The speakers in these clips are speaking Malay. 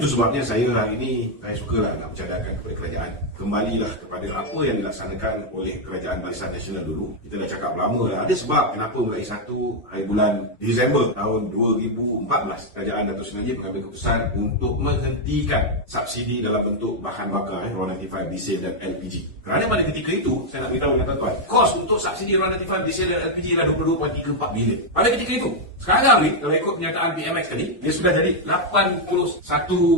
Itu sebabnya saya hari ini saya sukalah nak bercadangkan kepada kerajaan. Kembalilah kepada apa yang dilaksanakan oleh Kerajaan Barisan Nasional dulu. Kita dah cakap lama dah. Ada sebab kenapa mulai 1 hari bulan Disember tahun 2014 Kerajaan Datuk Seri Najib mengambil keputusan untuk menghentikan subsidi dalam bentuk bahan bakar RON95, diesel dan LPG. Kerana pada ketika itu, saya nak beritahu dengan tuan-tuan, kos untuk subsidi RON95, diesel dan LPG ialah 22.34 bilion. Pada ketika itu, sekarang ni, kalau ikut pernyataan PMX tadi, dia sudah jadi 81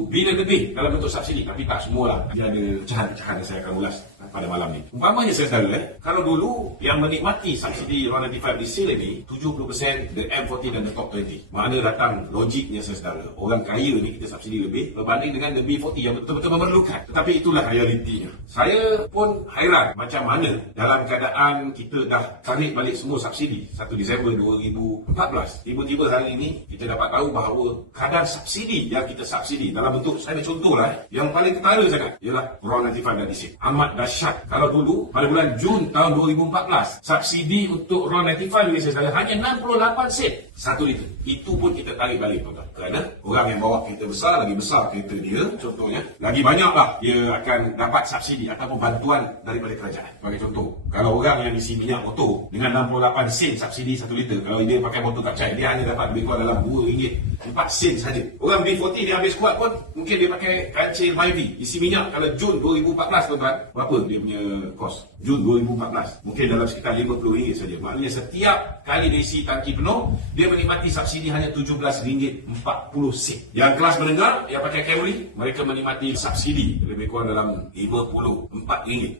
bilion lebih dalam bentuk subsidi. Tapi tak semualah. Dia ada pecahan-pecahan yang saya akan ulas pada malam ni. Umpamanya saya selalu kalau dulu yang menikmati subsidi RON95 diesel ini 70% the M40 dan the top 20. Mana datang logiknya saya saudara. Orang kaya ni kita subsidi lebih berbanding dengan the B40 yang betul-betul memerlukan. Tetapi itulah realitinya. Saya pun hairan macam mana dalam keadaan kita dah tarik balik semua subsidi 1 Disember 2014. Tiba-tiba hari ini kita dapat tahu bahawa kadar subsidi yang kita subsidi dalam bentuk, saya contohlah yang paling ketara sangat ialah RON95 dan diesel. Amat dahsyat. Kalau dulu pada bulan Jun tahun 2014 subsidi untuk RON95 di Malaysia hanya 68 sen 1 liter. Itu pun kita tarik balik tuan-tuan. Kerana orang yang bawa kereta besar, lagi besar kereta dia contohnya, lagi banyaklah dia akan dapat subsidi ataupun bantuan daripada kerajaan. Sebagai contoh, kalau orang yang isi minyak motor dengan 68 sen subsidi 1 liter, kalau dia pakai motor tak cair, dia hanya dapat lebih kurang dalam RM2, 4 sen saja. Orang B40 dia habis kuat pun mungkin dia pakai kancil Myvi isi minyak kalau Jun 2014 tuan-tuan, berapa dia punya kos Jun 2014? Mungkin dalam sekitar RM50 saja. Maknanya setiap kali dia isi tangki penuh, dia menikmati subsidi hanya RM17.40. Yang kelas menengah yang pakai Camry, mereka menikmati subsidi lebih kurang dalam RM54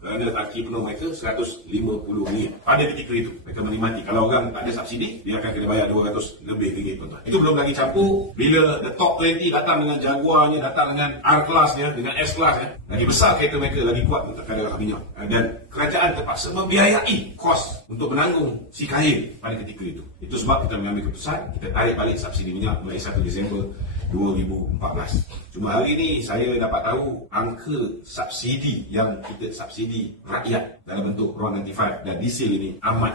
kerana tangki penuh mereka RM150. Pada ketika itu mereka menikmati. Kalau orang tak ada subsidi, dia akan kena bayar RM200 lebih tuan-tuan. Itu belum lagi campur bila the top 20 datang dengan Jaguarnya, datang dengan R-Classnya, dengan S-Classnya, lagi besar kereta mereka, lagi kuat untuk kadar minyak. Dan kerajaan terpaksa membiayai kos untuk menanggung si kaya pada ketika itu. Itu sebab kita mengambil keputusan, kita tarik balik subsidi minyak mulai 1 Disember 2014. Cuma hari ini saya dapat tahu angka subsidi yang kita subsidi rakyat dalam bentuk RON95 dan diesel ini amat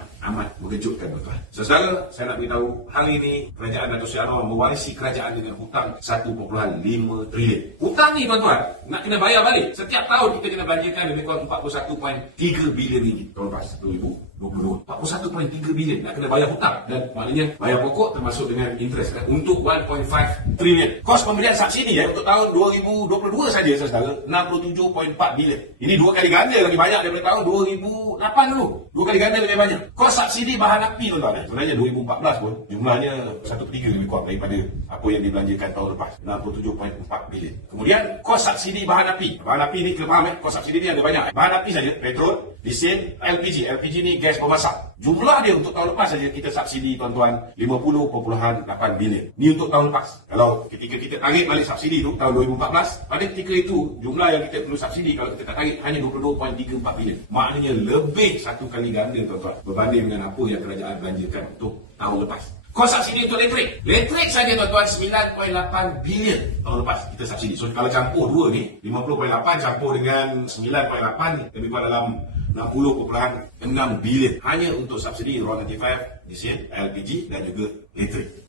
mengejutkan tuan-tuan. Saudara, saya nak beritahu hari ini Kerajaan Datuk Seri Anwar mewarisi kerajaan dengan hutang 1.5 trilion. Hutang ni tuan-tuan nak kena bayar balik. Setiap tahun kita kena belanjakan lebih kurang 41.3 bilion ringgit tahun lepas 2022. 41.3 bilion nak kena bayar hutang, dan maknanya bayar pokok termasuk dengan interest untuk 1.5 trilion. Kos pembelian subsidi untuk tahun 2022 saja saudara 67.4 bilion. Ini 2 kali ganda lagi banyak daripada tahun 2008 dulu. 2 kali ganda lebih banyak. Kos subsidi bahan api tuan-tuan. Sebenarnya 2014 pun jumlahnya 1/3 lebih kurang daripada apa yang dibelanjakan tahun lepas, 67.4 bilion. Kemudian kos subsidi bahan api. Bahan api ni kena faham kos subsidi ni ada banyak. Bahan api saja, petrol, diesel, LPG. LPG ni gas memasak. Jumlah dia untuk tahun lepas saja kita subsidi tuan-tuan 50.8 bilion. Ni untuk tahun lepas. Kalau ketika kita tarik balik subsidi tu tahun 2014, pada ketika itu jumlah yang kita perlu subsidi kalau kita tak tarik hanya 22.34 bilion. Maknanya lebih 1 kali ganda tuan-tuan berbanding dengan apa yang kerajaan belanjakan untuk tahun lepas. Kos subsidi untuk elektrik. Elektrik saja tuan-tuan 9.8 bilion tahun lepas kita subsidi. So kalau campur dua ni, 50.8 campur dengan 9.8 lebih kurang dalam 60.6 bilion hanya untuk subsidi RON95, diesel, LPG dan juga elektrik.